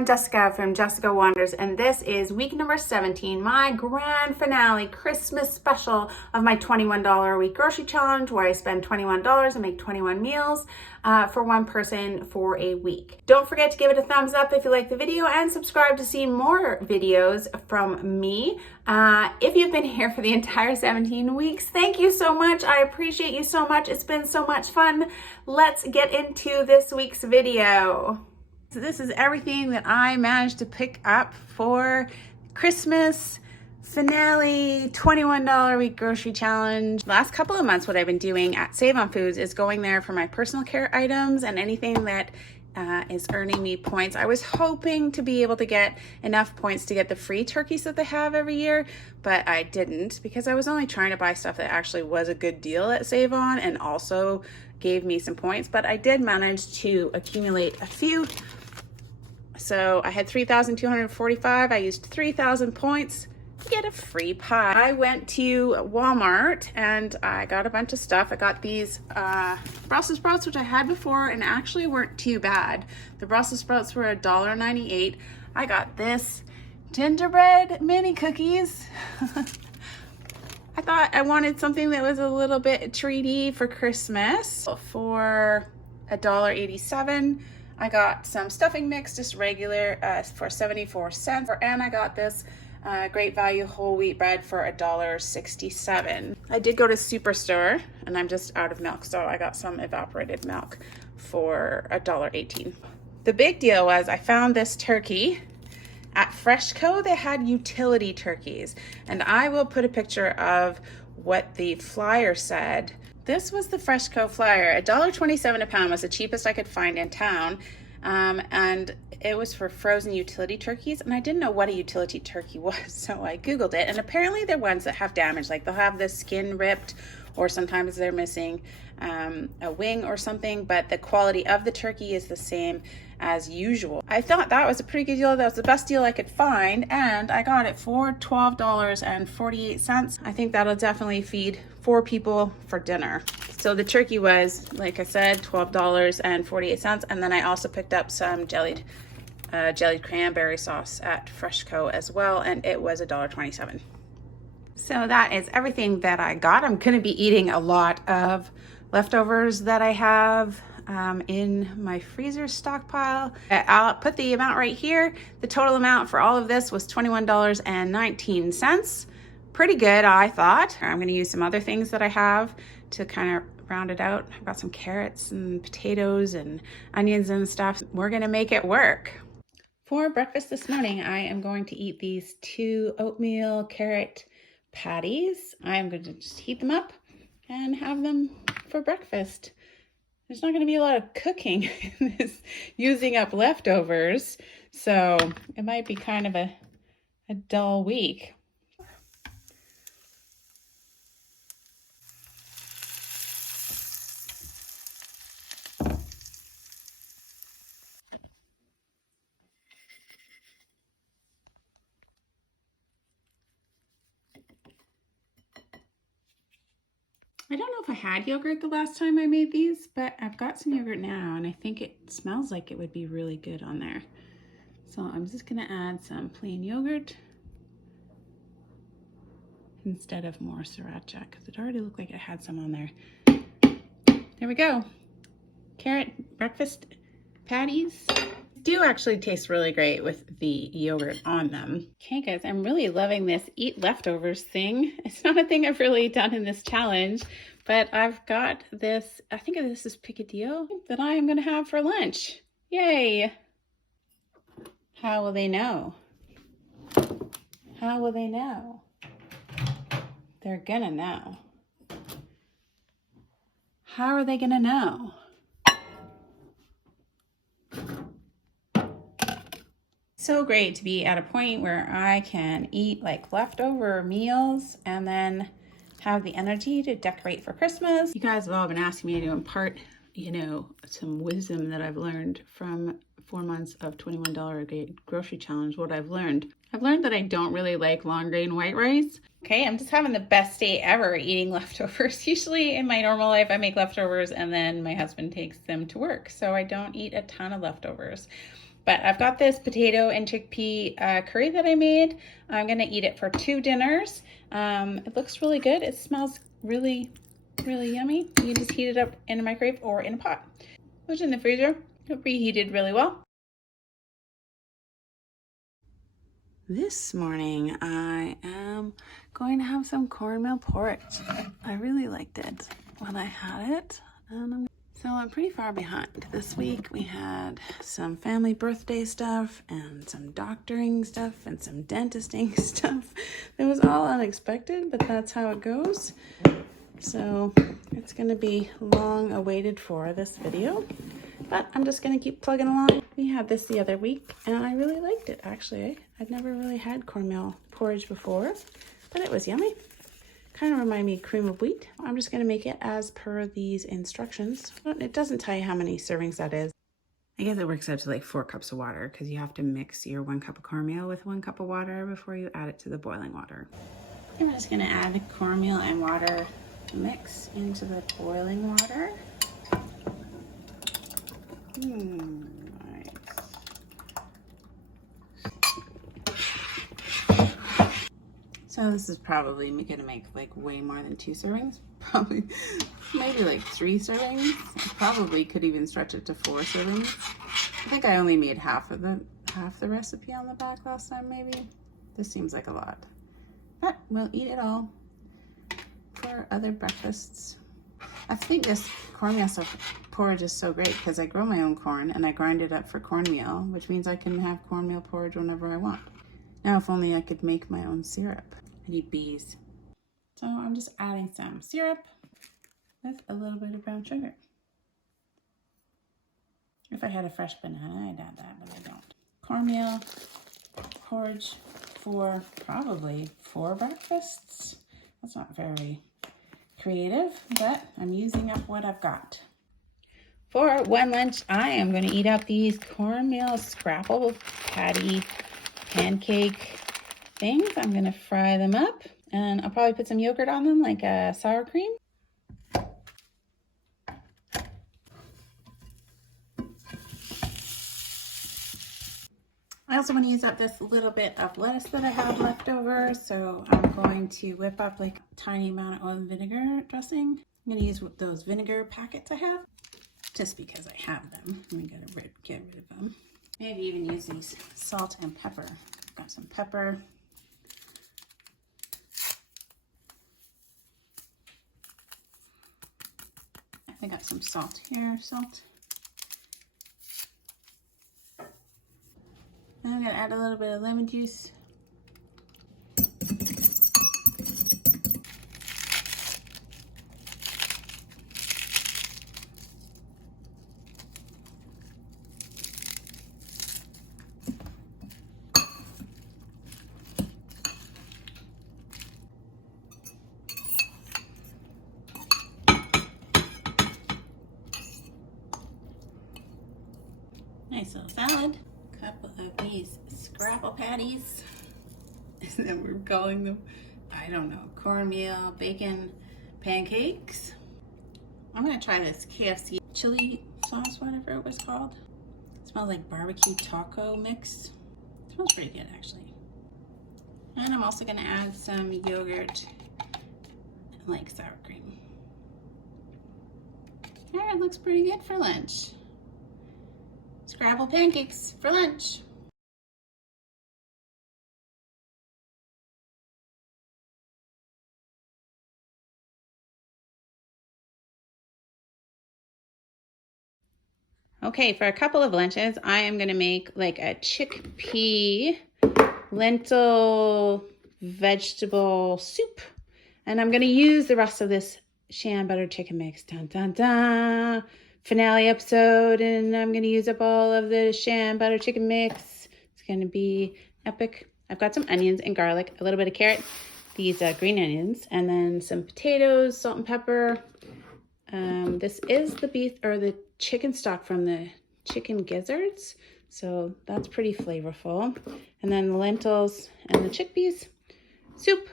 everyone, Jessica from Jessica Wonders, and this is week number 17, my grand finale Christmas special of my $21 a week grocery challenge, where I spend $21 and make 21 meals for one person for a week. Don't forget to give it a thumbs up if you like the video and subscribe to see more videos from me. If you've been here for the entire 17 weeks, thank you so much. I appreciate you so much. It's been so much fun. Let's get into this week's video. So this is everything that I managed to pick up for Christmas finale $21 a week grocery challenge. Last couple of months, what I've been doing at Save on Foods is going there for my personal care items and anything that is earning me points. I was hoping to be able to get enough points to get the free turkeys that they have every year, but I didn't because I was only trying to buy stuff that actually was a good deal at Save On and also gave me some points, but I did manage to accumulate a few. So I had 3,245. I used 3,000 points to get a free pie. I went to Walmart and I got a bunch of stuff. I got these Brussels sprouts, which I had before and actually weren't too bad. The Brussels sprouts were $1.98. I got this gingerbread mini cookies. I thought I wanted something that was a little bit treaty for Christmas for $1.87. I got some stuffing mix, just regular, for 74 cents. And I got this great value whole wheat bread for $1.67. I did go to Superstore and I'm just out of milk, so I got some evaporated milk for $1.18. The big deal was I found this turkey at Freshco. They had utility turkeys, and I will put a picture of what the flyer said. This was the Freshco flyer. $1.27 a pound was the cheapest I could find in town. And it was for frozen utility turkeys, and I didn't know what a utility turkey was, so I Googled it, and apparently they're ones that have damage, like they'll have the skin ripped, or sometimes they're missing a wing or something, but the quality of the turkey is the same as usual. I thought that was a pretty good deal. That was the best deal I could find, and I got it for $12.48. I think that'll definitely feed 4 people for dinner. So the turkey was, like I said, $12.48, and then I also picked up some jellied cranberry sauce at Freshco as well, and it was $1.27. So that is everything that I got. I'm going to be eating a lot of leftovers that I have in my freezer stockpile. I'll put the amount right here. The total amount for all of this was $21.19. Pretty good, I thought. I'm going to use some other things that I have to kind of round it out. I've got some carrots and potatoes and onions and stuff. We're going to make it work. For breakfast this morning, I am going to eat these 2 oatmeal carrot patties. I'm going to just heat them up and have them for breakfast. There's not going to be a lot of cooking in this, using up leftovers, so it might be kind of a dull week. I don't know if I had yogurt the last time I made these, but I've got some yogurt now and I think it smells like it would be really good on there. So I'm just gonna add some plain yogurt instead of more sriracha because it already looked like it had some on there. There we go. Carrot breakfast patties. Do actually taste really great with the yogurt on them. Okay guys, I'm really loving this eat leftovers thing. It's not a thing I've really done in this challenge, but I've got this, I think this is picadillo that I am gonna have for lunch. Yay! How will they know? How will they know? They're gonna know. How are they gonna know? So great to be at a point where I can eat like leftover meals and then have the energy to decorate for Christmas. You guys have all been asking me to impart, some wisdom that I've learned from 4 months of $21 a day grocery challenge. What I've learned that I don't really like long grain white rice. Okay, I'm just having the best day ever eating leftovers. Usually in my normal life, I make leftovers and then my husband takes them to work. So I don't eat a ton of leftovers. But I've got this potato and chickpea curry that I made. I'm gonna eat it for 2 dinners. It looks really good. It smells really, really yummy. You just heat it up in a microwave or in a pot. Put it in the freezer. It reheated really well. This morning I am going to have some cornmeal porridge. I really liked it when I had it, and so I'm pretty far behind. This week we had some family birthday stuff and some doctoring stuff and some dentisting stuff. It was all unexpected, but that's how it goes. So it's gonna be long awaited for this video, but I'm just gonna keep plugging along. We had this the other week and I really liked it actually. I'd never really had cornmeal porridge before, but it was yummy. Kind of remind me of cream of wheat. I'm just gonna make it as per these instructions. It doesn't tell you how many servings that is. I guess it works out to like 4 cups of water because you have to mix your 1 cup of cornmeal with 1 cup of water before you add it to the boiling water. I'm just gonna add the cornmeal and water mix into the boiling water. Nice. So this is probably gonna make like way more than 2 servings. Probably maybe like 3 servings. I probably could even stretch it to 4 servings. I think I only made half the recipe on the back last time maybe. This seems like a lot. But we'll eat it all for other breakfasts. I think this cornmeal porridge is so great because I grow my own corn and I grind it up for cornmeal, which means I can have cornmeal porridge whenever I want. Now if only I could make my own syrup. I need bees. So I'm just adding some syrup with a little bit of brown sugar. If I had a fresh banana, I'd add that, but I don't. Cornmeal porridge for probably 4 breakfasts. That's not very creative, but I'm using up what I've got. For one lunch, I am going to eat up these cornmeal scrapple patty pancake things. I'm going to fry them up, and I'll probably put some yogurt on them, like a sour cream. I also want to use up this little bit of lettuce that I have left over, so I'm going to whip up like a tiny amount of oil and vinegar dressing. I'm going to use those vinegar packets I have, just because I have them. I'm going to get rid of them. Maybe even use these salt and pepper. I've got some pepper. I got some salt here, salt. And I'm going to add a little bit of lemon juice. Nice little salad. Couple of these scrapple patties. And then we're calling them, I don't know, cornmeal bacon pancakes. I'm gonna try this KFC chili sauce, whatever it was called. It smells like barbecue taco mix. It smells pretty good actually. And I'm also gonna add some yogurt and like sour cream. All right, looks pretty good for lunch. Scrabble pancakes for lunch. Okay, for a couple of lunches, I am gonna make like a chickpea lentil vegetable soup. And I'm gonna use the rest of this sham butter chicken mix. Dun dun dun! Finale episode, and I'm gonna use up all of the sham butter chicken mix. It's gonna be epic. I've got some onions and garlic, a little bit of carrot, these green onions, and then some potatoes, salt and pepper. This is the beef or the chicken stock from the chicken gizzards, so that's pretty flavorful. And then the lentils and the chickpeas soup.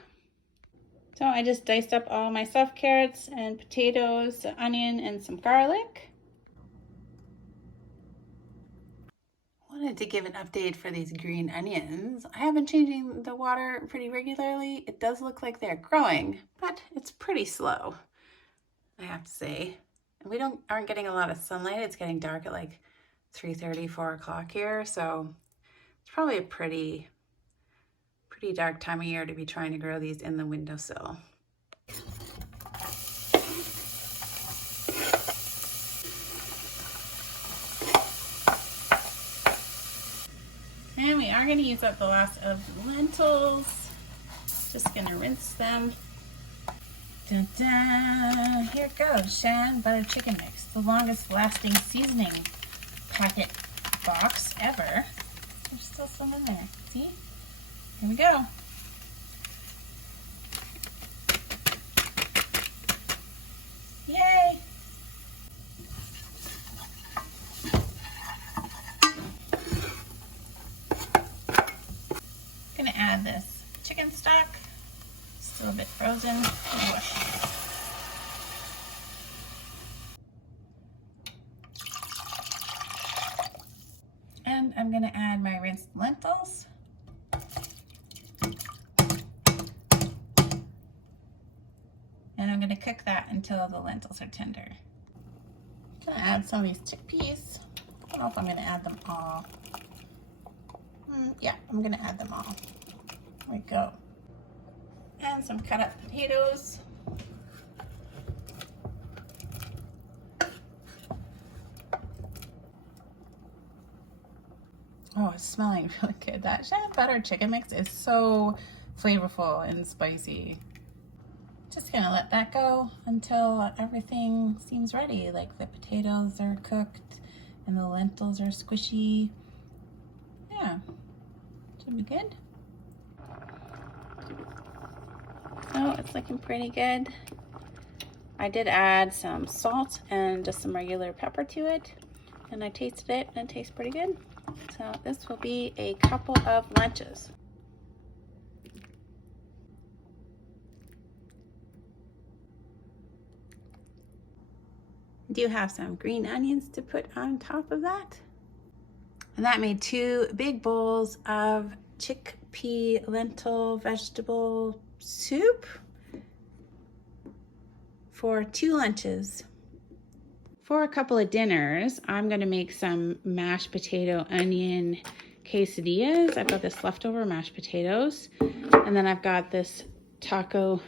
So I just diced up all my stuff, carrots and potatoes, onion and some garlic. Wanted to give an update for these green onions. I have been changing the water pretty regularly. It does look like they're growing, but it's pretty slow, I have to say. And we aren't getting a lot of sunlight. It's getting dark at like 3:30, 4 o'clock here, so it's probably a pretty dark time of year to be trying to grow these in the windowsill. And we are going to use up the last of the lentils. Just going to rinse them. Dun-dun. Here it goes, Shan Butter Chicken Mix. The longest lasting seasoning packet box ever. There's still some in there. See? Here we go. Yay! Gonna add this chicken stock, still a bit frozen. Whoosh. And I'm gonna add my rinsed lentils. And I'm gonna cook that until the lentils are tender. I'm gonna add some of these chickpeas. I don't know if I'm gonna add them all. Yeah, I'm gonna add them all. There we go. And some cut up potatoes. Oh, it's smelling really good. That Shan Butter Chicken Mix is so flavorful and spicy. Just gonna let that go until everything seems ready. Like the potatoes are cooked and the lentils are squishy. Yeah, should be good. So it's looking pretty good. I did add some salt and just some regular pepper to it, and I tasted it and it tastes pretty good. So this will be a couple of lunches. I do have some green onions to put on top of that. And that made 2 big bowls of chickpea lentil vegetable soup for 2 lunches. For a couple of dinners, I'm gonna make some mashed potato onion quesadillas. I've got this leftover mashed potatoes, and then I've got this taco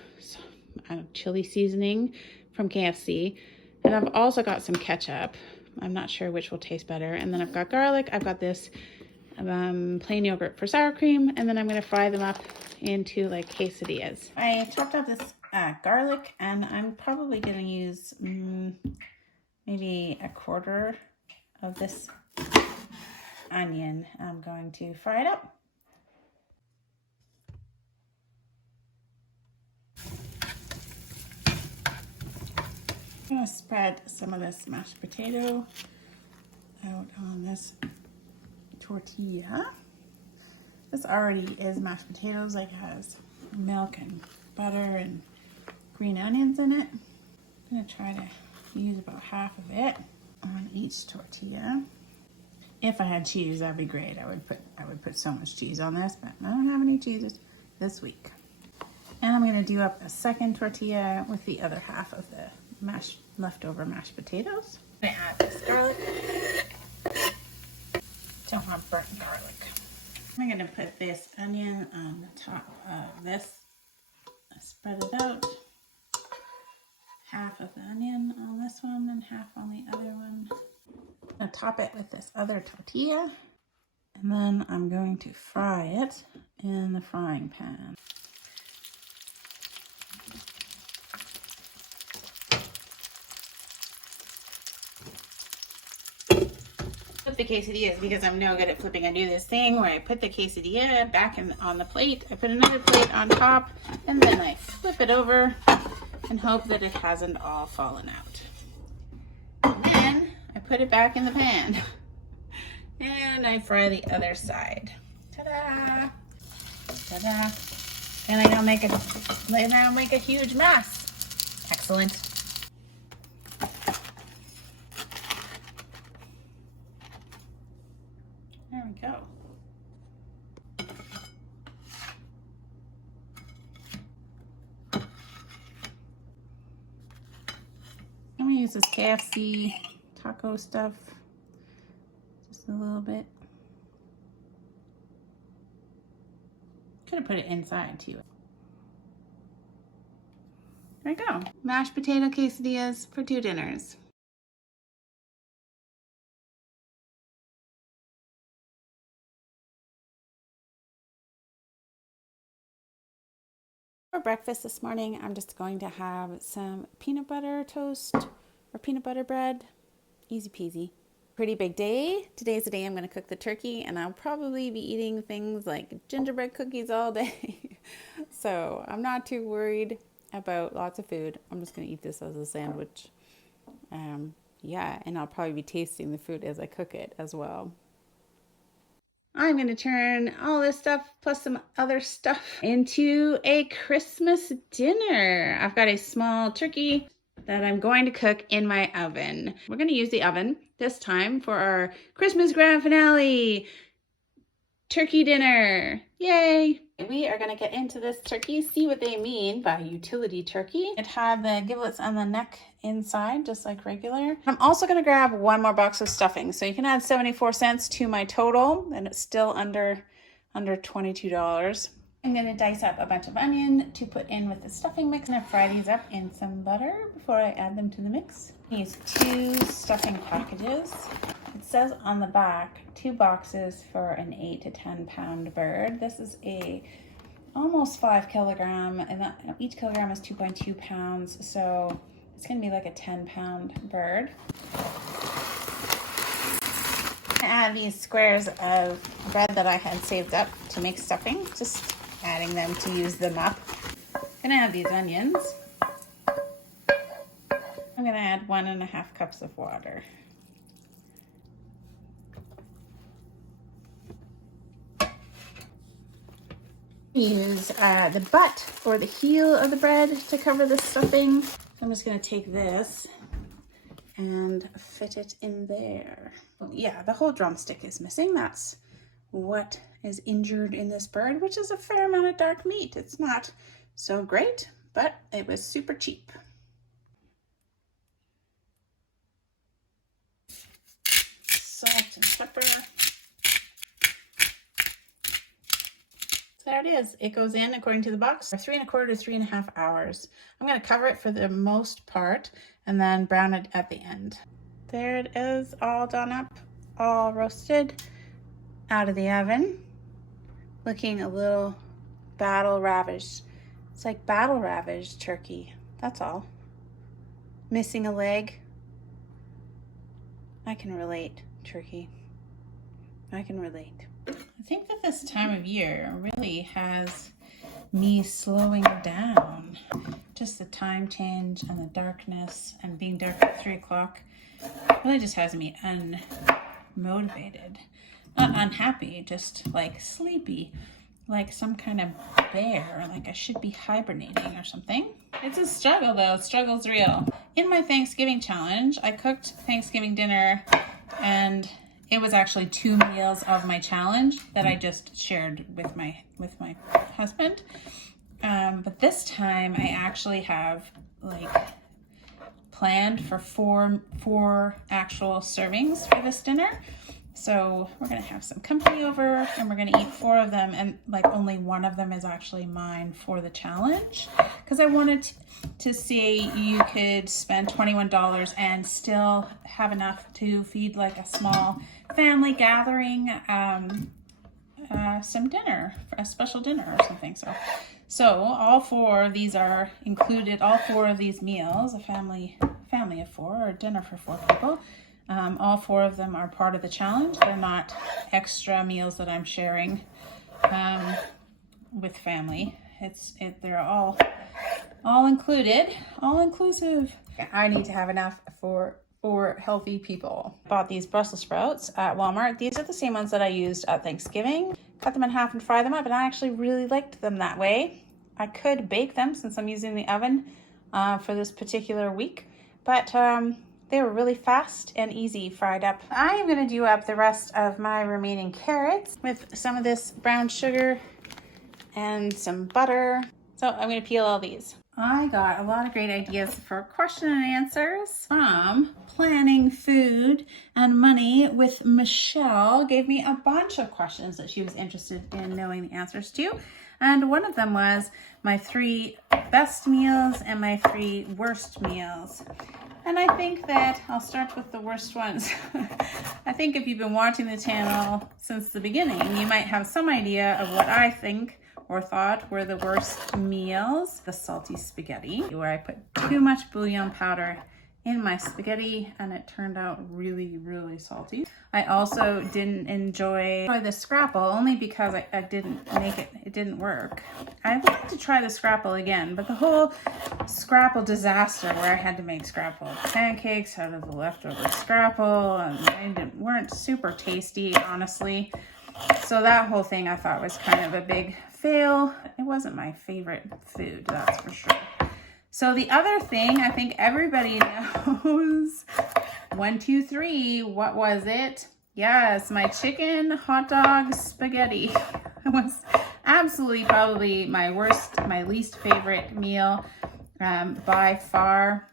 chili seasoning from KFC. And I've also got some ketchup. I'm not sure which will taste better. And then I've got garlic. I've got this plain yogurt for sour cream. And then I'm gonna fry them up into like quesadillas. I chopped up this garlic, and I'm probably gonna use maybe a quarter of this onion. I'm going to fry it up. I'm gonna spread some of this mashed potato out on this tortilla. This already is mashed potatoes, like it has milk and butter and green onions in it. I'm gonna try to use about half of it on each tortilla. If I had cheese, that'd be great. I would put so much cheese on this, but I don't have any cheese this week. And I'm gonna do up a second tortilla with the other half of the leftover mashed potatoes. I'm gonna add this garlic. Don't want burnt garlic. I'm gonna put this onion on the top of this. Spread it out. Half of the onion on this one and half on the other one. I'm gonna top it with this other tortilla, and then I'm going to fry it in the frying pan. Flip the quesadillas because I'm no good at flipping. I do this thing where I put the quesadilla back on the plate, I put another plate on top, and then I flip it over and hope that it hasn't all fallen out. And then I put it back in the pan and I fry the other side. Ta-da! Ta-da! And I don't make a huge mess. Excellent. There This is KFC taco stuff. Just a little bit. Could have put it inside too. There we go. Mashed potato quesadillas for 2 dinners. For breakfast this morning, I'm just going to have some peanut butter toast or peanut butter bread. Easy peasy. Pretty big day. Today's the day I'm going to cook the turkey, and I'll probably be eating things like gingerbread cookies all day. So I'm not too worried about lots of food. I'm just going to eat this as a sandwich. Yeah, and I'll probably be tasting the food as I cook it as well. I'm going to turn all this stuff plus some other stuff into a Christmas dinner. I've got a small turkey that I'm going to cook in my oven. We're going to use the oven this time for our Christmas grand finale turkey dinner. Yay! We are going to get into this turkey, see what they mean by utility turkey. It had the giblets on the neck inside, just like regular. I'm also going to grab one more box of stuffing. So you can add 74 cents to my total, and it's still under $22. I'm going to dice up a bunch of onion to put in with the stuffing mix. I'm going to fry these up in some butter before I add them to the mix. Use 2 stuffing packages. It says on the back 2 boxes for an 8 to 10 pound bird. This is a almost 5 kilogram, and each kilogram is 2.2 pounds. So it's going to be like a 10 pound bird. I'm going to add these squares of bread that I had saved up to make stuffing. Just adding them to use them up. I'm going to add these onions. I'm going to add 1.5 cups of water. Use the butt or the heel of the bread to cover the stuffing. So I'm just going to take this and fit it in there. Well, yeah, the whole drumstick is missing. That's what is injured in this bird, which is a fair amount of dark meat. It's not so great, but it was super cheap. Salt and pepper. There it is. It goes in according to the box for 3¼ to 3.5 hours. I'm going to cover it for the most part and then brown it at the end. There it is, all done up, all roasted out of the oven. Looking a little battle ravaged. It's like battle ravaged turkey. That's all. Missing a leg. I can relate, turkey. I can relate. I think that this time of year really has me slowing down. Just the time change and the darkness and being dark at 3 o'clock really just has me unmotivated. Not unhappy, just like sleepy, like some kind of bear, like I should be hibernating or something. It's a struggle though, struggle's real. In my Thanksgiving challenge, I cooked Thanksgiving dinner, and it was actually 2 meals of my challenge that I just shared with my husband. But this time I actually have like planned for four actual servings for this dinner. So we're gonna have some company over and we're gonna eat 4 of them, and like only 1 of them is actually mine for the challenge. Because I wanted to see you could spend $21 and still have enough to feed like a small family gathering, some dinner, a special dinner or something. So all 4 of these are included, all 4 of these meals, a family of 4 or dinner for 4 people. All 4 of them are part of the challenge. They're not extra meals that I'm sharing with family. They're all included, all inclusive. I need to have enough for 4 healthy people. Bought these Brussels sprouts at Walmart. These are the same ones that I used at Thanksgiving. Cut them in half and fry them up, and I actually really liked them that way. I could bake them since I'm using the oven for this particular week, but they were really fast and easy fried up. I am going to do up the rest of my remaining carrots with some of this brown sugar and some butter. So I'm going to peel all these. I got a lot of great ideas for question and answers from Planning Food and Money with Michelle. Gave me a bunch of questions that she was interested in knowing the answers to. And one of them was my 3 best meals and my 3 worst meals. And I think that I'll start with the worst ones. I think if you've been watching the channel since the beginning, you might have some idea of what I think or thought were the worst meals. The salty spaghetti, where I put too much bouillon powder in my spaghetti and it turned out really, really salty. I also didn't enjoy the scrapple only because I didn't make it, it didn't work. I wanted to try the scrapple again, but the whole scrapple disaster where I had to make scrapple pancakes out of the leftover scrapple and they weren't super tasty, honestly. So that whole thing I thought was kind of a big fail. It wasn't my favorite food, that's for sure. So the other thing, I think everybody knows, 1, 2, 3, what was it? Yes, my chicken hot dog spaghetti. It was absolutely probably my least favorite meal by far.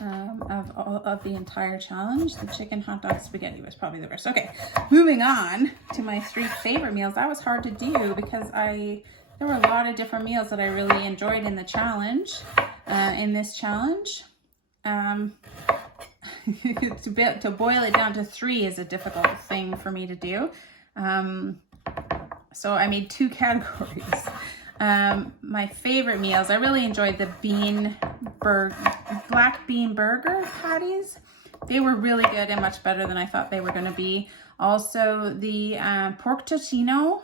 Of the entire challenge. The chicken hot dog spaghetti was probably the worst. Okay, moving on to my 3 favorite meals. That was hard to do because there were a lot of different meals that I really enjoyed in the challenge. In this challenge, to boil it down to 3 is a difficult thing for me to do. So I made 2 categories. My favorite meals, I really enjoyed the black bean burger patties. They were really good and much better than I thought they were going to be. Also the pork tocino,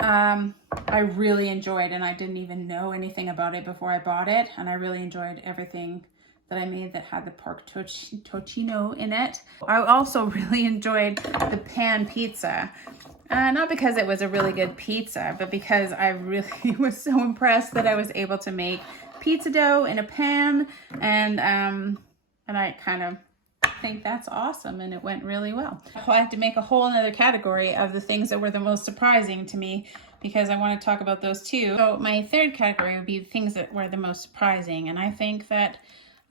I really enjoyed, and I didn't even know anything about it before I bought it, and I really enjoyed everything that I made that had the pork tocino in it. I also really enjoyed the pan pizza. Not because it was a really good pizza, but because I really was so impressed that I was able to make pizza dough in a pan, and I kind of think that's awesome, and it went really well. I have to make a whole another category of the things that were the most surprising to me because I want to talk about those too. So my 3rd category would be things that were the most surprising, and I think that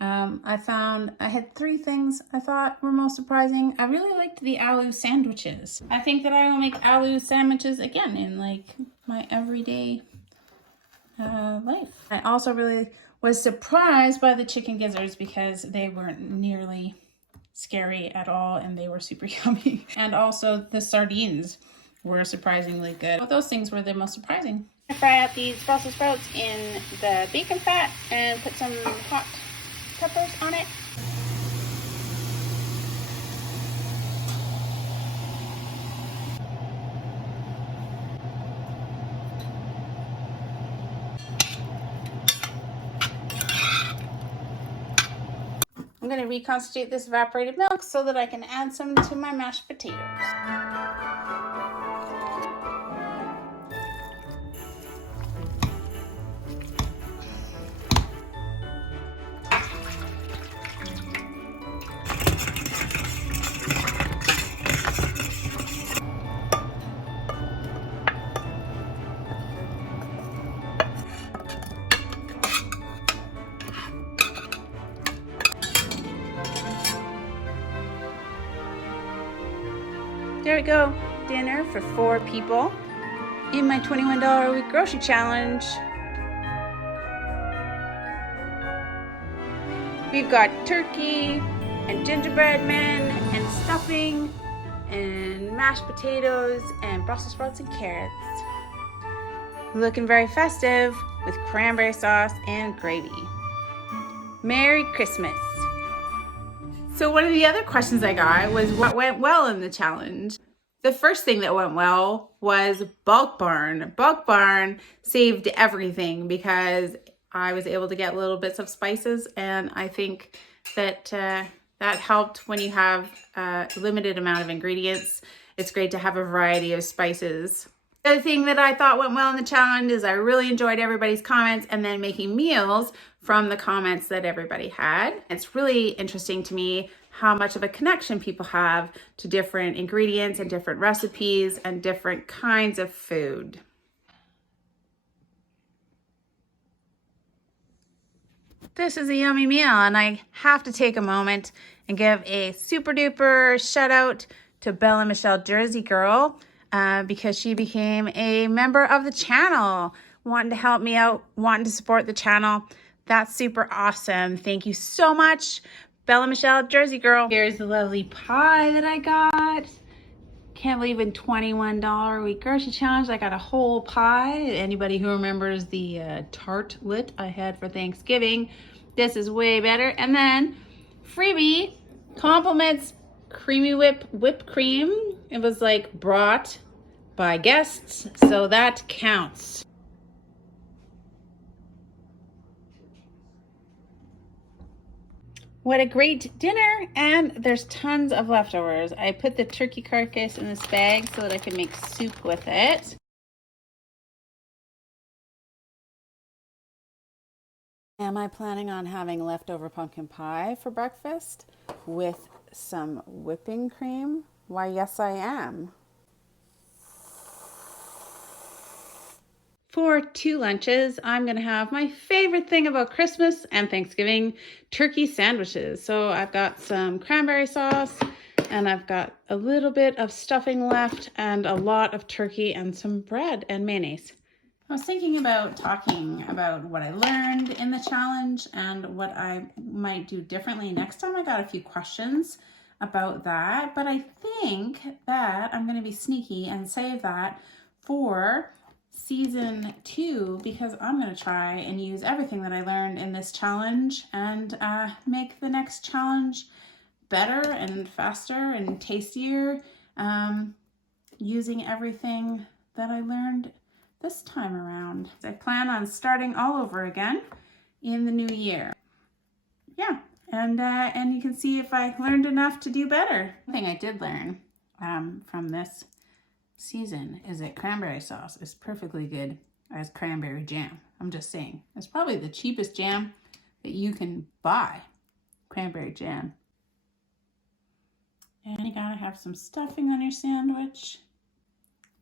I had 3 things I thought were most surprising. I really liked the aloo sandwiches. I think that I will make aloo sandwiches again in like my everyday life. I also really was surprised by the chicken gizzards because they weren't nearly scary at all and they were super yummy. And also the sardines were surprisingly good. Those things were the most surprising. I fry out these Brussels sprouts in the bacon fat and put some hot peppers on it. I'm going to reconstitute this evaporated milk so that I can add some to my mashed potatoes. There we go, dinner for 4 people in my $21 a week grocery challenge. We've got turkey and gingerbread men and stuffing and mashed potatoes and Brussels sprouts and carrots. Looking very festive with cranberry sauce and gravy. Merry Christmas. So one of the other questions I got was what went well in the challenge. The first thing that went well was Bulk Barn. Bulk Barn saved everything because I was able to get little bits of spices, and I think that that helped when you have a limited amount of ingredients. It's great to have a variety of spices. The other thing that I thought went well in the challenge is I really enjoyed everybody's comments and then making meals from the comments that everybody had. It's really interesting to me how much of a connection people have to different ingredients and different recipes and different kinds of food. This is a yummy meal, and I have to take a moment and give a super duper shout out to Bella Michelle Jersey Girl because she became a member of the channel, wanting to help me out, wanting to support the channel. That's super awesome. Thank you so much, Bella Michelle Jersey Girl. Here's the lovely pie that I got. Can't believe in $21 a week grocery challenge, I got a whole pie. Anybody who remembers the tartlet I had for Thanksgiving, this is way better. And then freebie, compliments creamy whipped cream. It was like brought by guests, so that counts. What a great dinner, and there's tons of leftovers. I put the turkey carcass in this bag so that I can make soup with it. Am I planning on having leftover pumpkin pie for breakfast with some whipping cream? Why, yes, I am. For 2 lunches, I'm gonna have my favorite thing about Christmas and Thanksgiving, turkey sandwiches. So I've got some cranberry sauce and I've got a little bit of stuffing left and a lot of turkey and some bread and mayonnaise. I was thinking about talking about what I learned in the challenge and what I might do differently next time. I got a few questions about that, but I think that I'm gonna be sneaky and save that for season 2 because I'm going to try and use everything that I learned in this challenge and make the next challenge better and faster and tastier using everything that I learned this time around. I plan on starting all over again in the new year. Yeah, and you can see if I learned enough to do better. One thing I did learn from this season is that cranberry sauce is perfectly good as cranberry jam. I'm just saying, it's probably the cheapest jam that you can buy, cranberry jam. And you gotta have some stuffing on your sandwich.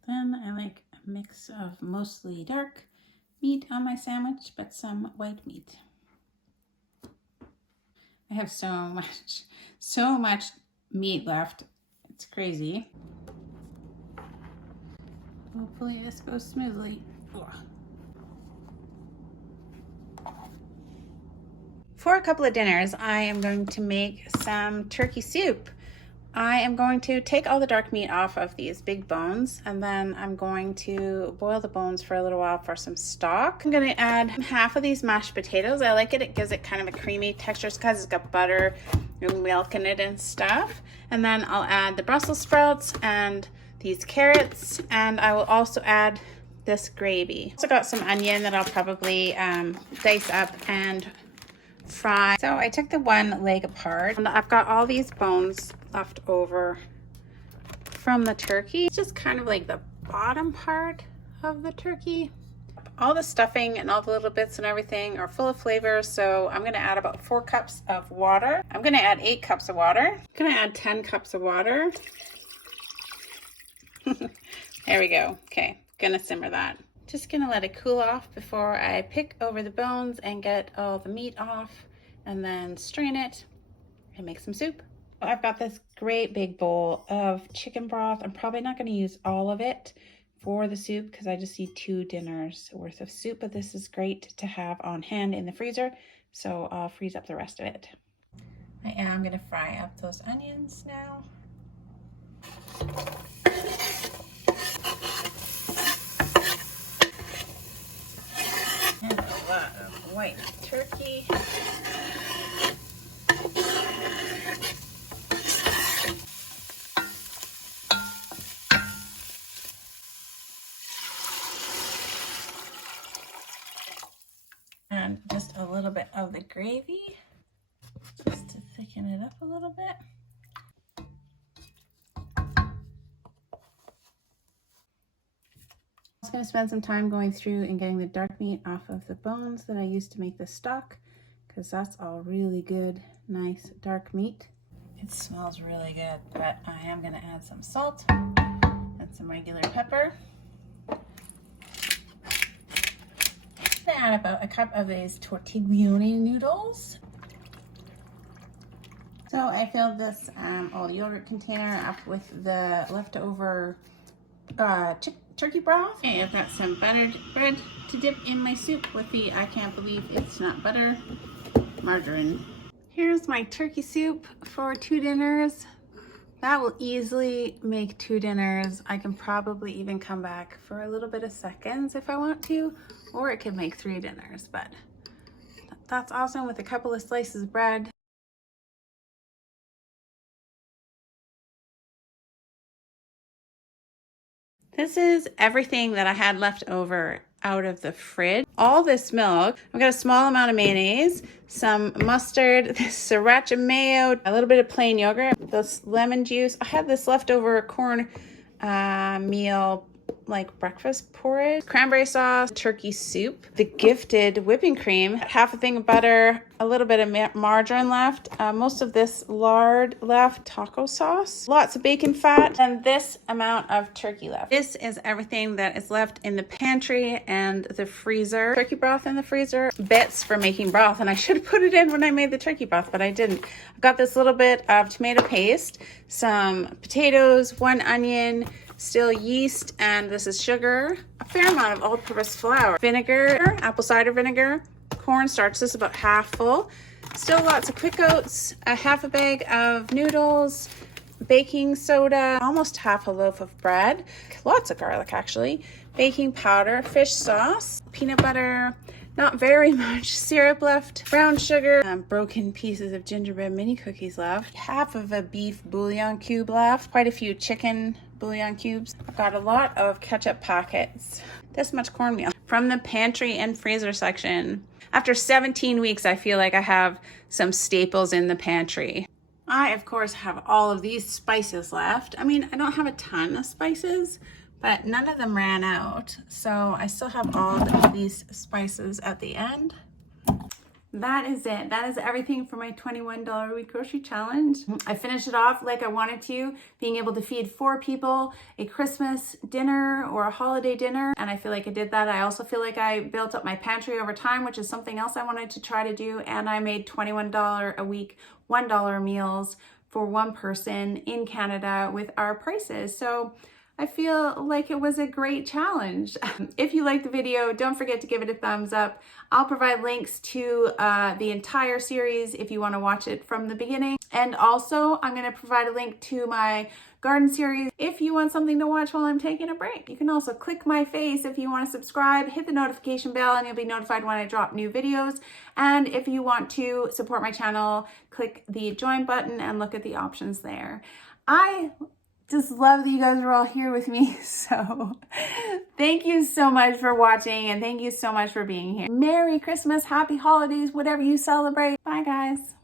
Then I like a mix of mostly dark meat on my sandwich, but some white meat. I have so much meat left. It's crazy. Hopefully this goes smoothly. Ugh. For a couple of dinners, I am going to make some turkey soup. I am going to take all the dark meat off of these big bones, and then I'm going to boil the bones for a little while for some stock. I'm going to add half of these mashed potatoes. I like it. It gives it kind of a creamy texture because it's got butter and milk in it and stuff. And then I'll add the Brussels sprouts and these carrots, and I will also add this gravy. Also got some onion that I'll probably dice up and fry. So I took the one leg apart, and I've got all these bones left over from the turkey. It's just kind of like the bottom part of the turkey. All the stuffing and all the little bits and everything are full of flavor, so I'm gonna add about 4 cups of water. I'm gonna add 8 cups of water. I'm gonna add 10 cups of water. There we go. Okay, gonna simmer that. Just gonna let it cool off before I pick over the bones and get all the meat off, and then strain it and make some soup. I've got this great big bowl of chicken broth. I'm probably not gonna use all of it for the soup because I just need 2 dinners worth of soup, but this is great to have on hand in the freezer, so I'll freeze up the rest of it. I am gonna fry up those onions now. And a lot of white turkey. And just a little bit of the gravy, just to thicken it up a little bit. I'm going to spend some time going through and getting the dark meat off of the bones that I used to make the stock, because that's all really good, nice dark meat. It smells really good, but I am going to add some salt and some regular pepper. I'm going to had about a cup of these tortiglione noodles. So I filled this old yogurt container up with the leftover turkey broth. Okay, I've got some buttered bread to dip in my soup with the, I can't believe it's not butter, margarine. Here's my turkey soup for 2 dinners. That will easily make 2 dinners. I can probably even come back for a little bit of seconds if I want to, or it could make 3 dinners, but that's awesome with a couple of slices of bread. This is everything that I had left over out of the fridge. All this milk, I've got a small amount of mayonnaise, some mustard, this sriracha mayo, a little bit of plain yogurt, this lemon juice. I had this leftover cornmeal like breakfast porridge, cranberry sauce, turkey soup, the gifted whipping cream, half a thing of butter, a little bit of margarine left, most of this lard left, taco sauce, lots of bacon fat, and this amount of turkey left. This is everything that is left in the pantry and the freezer. Turkey broth in the freezer, bits for making broth, and I should have put it in when I made the turkey broth, but I didn't. I've got this little bit of tomato paste, some potatoes, 1 onion, still yeast, and this is sugar, a fair amount of all-purpose flour, vinegar, apple cider vinegar, cornstarch, this is about half full, still lots of quick oats, a half a bag of noodles, baking soda, almost half a loaf of bread, lots of garlic actually, baking powder, fish sauce, peanut butter, not very much syrup left, brown sugar, broken pieces of gingerbread mini cookies left, half of a beef bouillon cube left, quite a few chicken bouillon cubes. I've got a lot of ketchup packets, this much cornmeal from the pantry and freezer section. After 17 weeks, I feel like I have some staples in the pantry. I, of course, have all of these spices left. I mean, I don't have a ton of spices, but none of them ran out. So I still have all of these spices at the end. That is it. That is everything for my $21 a week grocery challenge. I finished it off like I wanted to, being able to feed 4 people a Christmas dinner or a holiday dinner. And I feel like I did that. I also feel like I built up my pantry over time, which is something else I wanted to try to do. And I made $21 a week, $1 meals for 1 person in Canada with our prices. So I feel like it was a great challenge. If you liked the video, don't forget to give it a thumbs up. I'll provide links to the entire series if you want to watch it from the beginning. And also, I'm going to provide a link to my garden series if you want something to watch while I'm taking a break. You can also click my face if you want to subscribe, hit the notification bell, and you'll be notified when I drop new videos. And if you want to support my channel, click the join button and look at the options there. I just love that you guys are all here with me. So thank you so much for watching, and thank you so much for being here. Merry Christmas, happy holidays, whatever you celebrate. Bye guys.